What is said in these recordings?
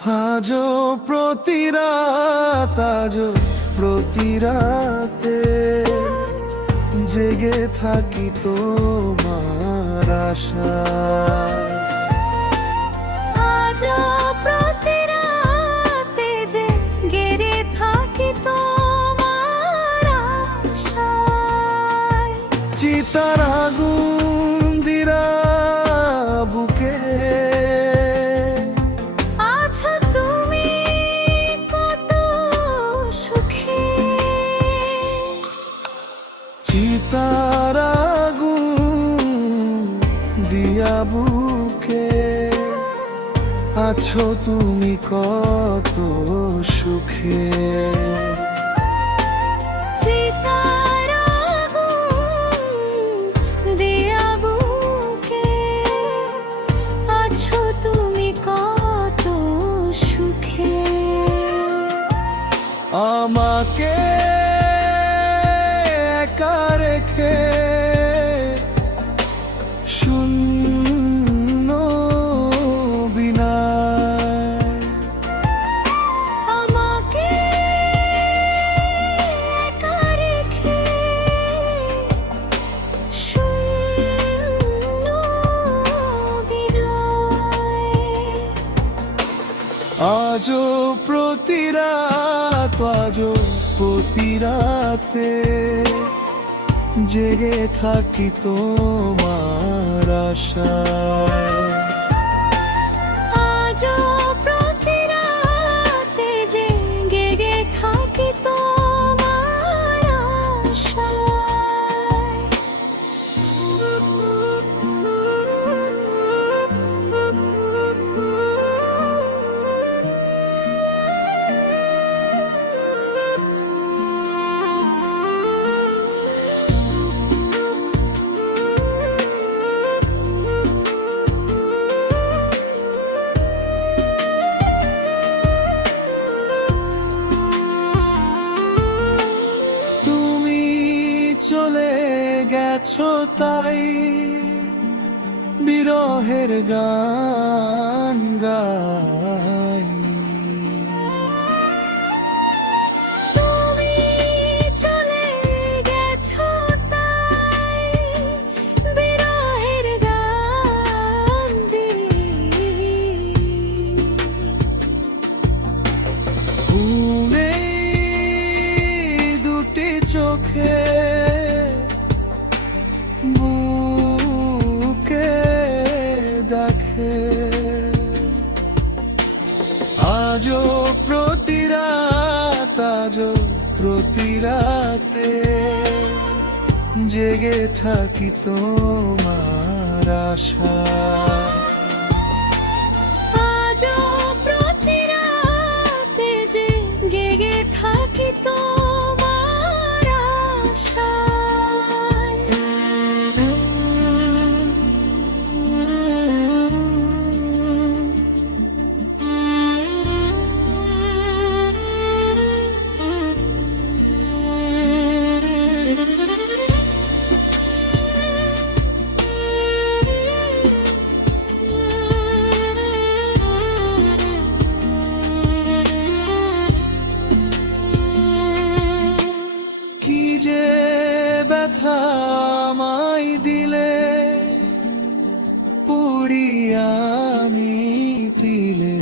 আজও প্রতি রাত, আজও প্রতি রাতে জেগে থাকি তোমার আশায়। আজও প্রতি রাতে জেগে থাকি তোমার আশায়। চিতার আগুন দিরা বুকে আছো তুমি কত সুখে। চিতার আগুন দিয়া বুকে আছো তুমি কত সুখে। চিতার আগুন দিয়া বুকে আছো তুমি কত সুখে। আমাকে একা রেখে শূন্য বিনায় আমাকে একা রেখে শূন্য বিনায়। আজও প্রতি রাত, আজও প্রতি রাতে জেগে থাকি তোমার আশায়। আজও প্রতি রাতে জেগে থাকি তোমার আশায়। তুমি চলে গেছো তাই বিরহের গান গাই। তুমি চলে গেছো তাই বিরহের গান ঘুমে দুটি চোখে বুকে দেখে। আজও প্রতি রাত, আজও প্রতি রাতে জেগে থাকি তোমার আশায়। আজও প্রতি রাতে জেগে থাকি তোমার আশায়। কি যে ব্যথা আমায় দিলে পুড়িয়া আমি তিলে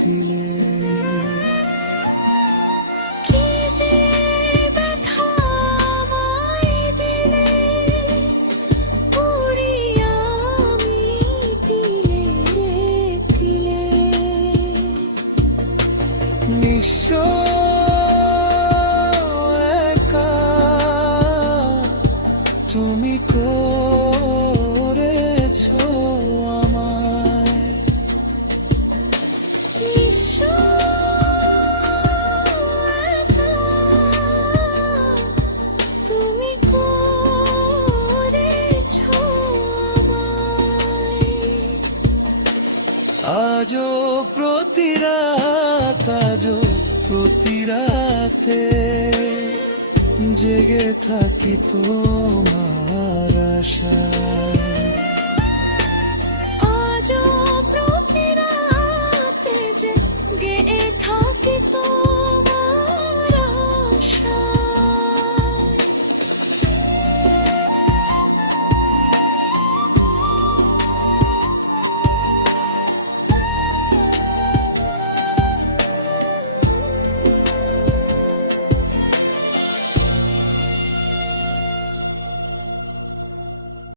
তিলে। কি যে ব্যথা আমায় দিলে পুড়িয়া আমি তিলে তিলে। নিঃস্ব একা তুমি করেছো আমায়। নিঃস্ব একা তুমি করেছো আমায়। আজও প্রতি রাত, আজও প্রতি রাতে জেগে থাকি তোমার আশায়।